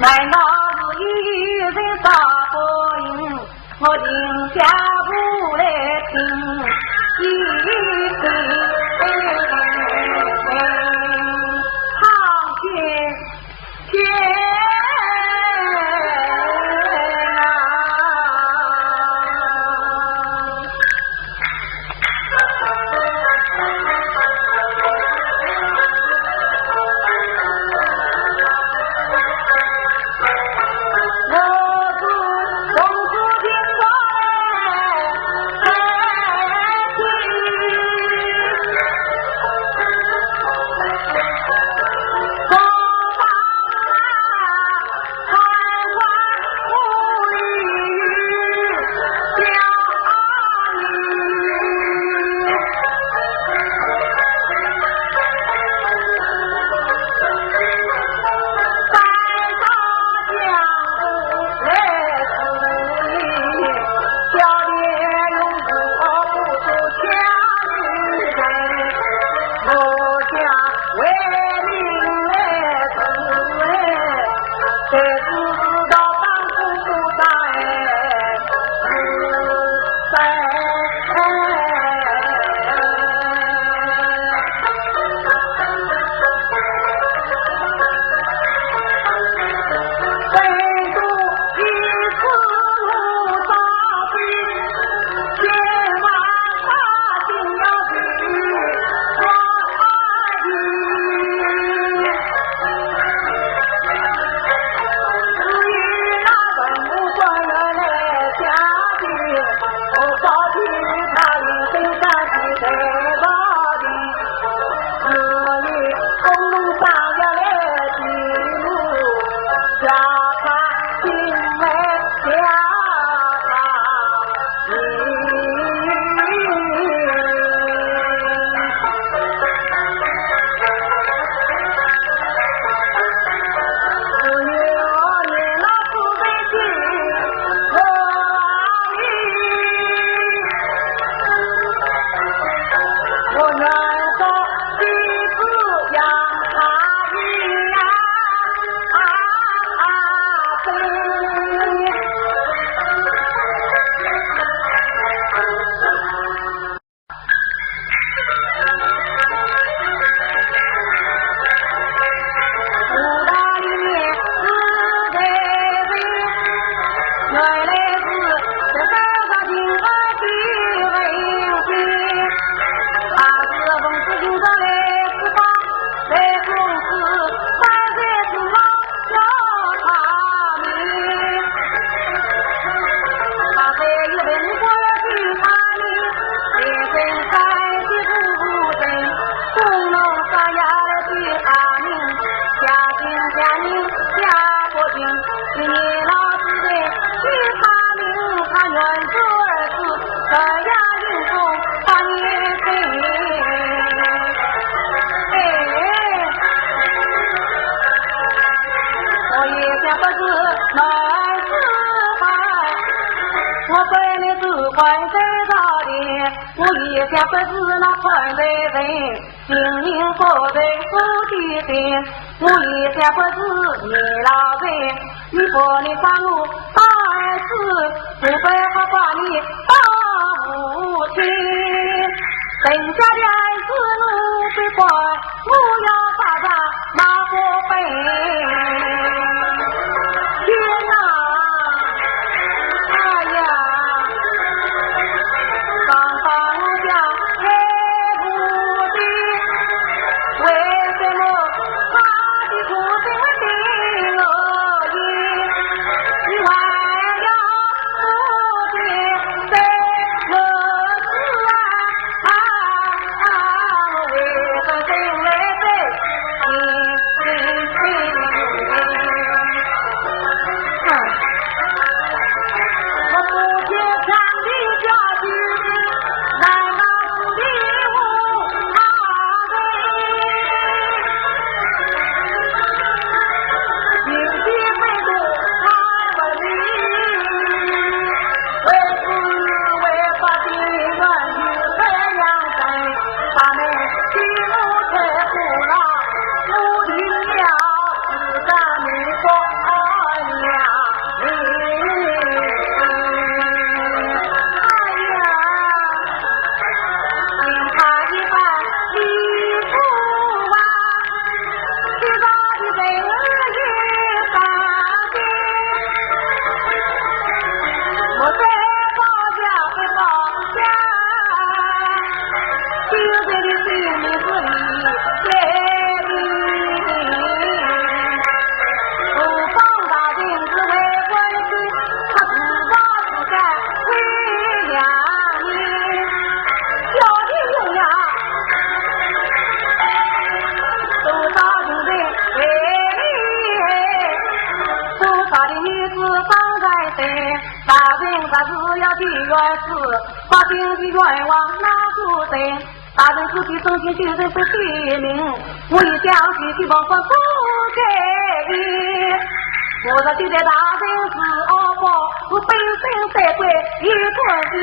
难道是一人打破音？我停下步来听一听，好天天。我一下不是那快乐人，心灵不对夫妻心，我一向不是你老人，你不能把我当儿子，除非我把你当母亲。人家的儿子奴被关，我要把他拿过背。天哪！哎呀！刚刚我讲黑不的，为什么他的父亲会听我意？你还要父亲在何时啊？我为何心来在我不见上的家具，难道是礼物啊？今天没多他问你，为是为把的人去这样在，他们的路太苦了，我听了是咱们说娘。大是要去院士，把经济愿望拿出来。大人自己生性就人不提名，我一想起去帮官不给力。我说就在大人是阿宝，我本身在归一颗心。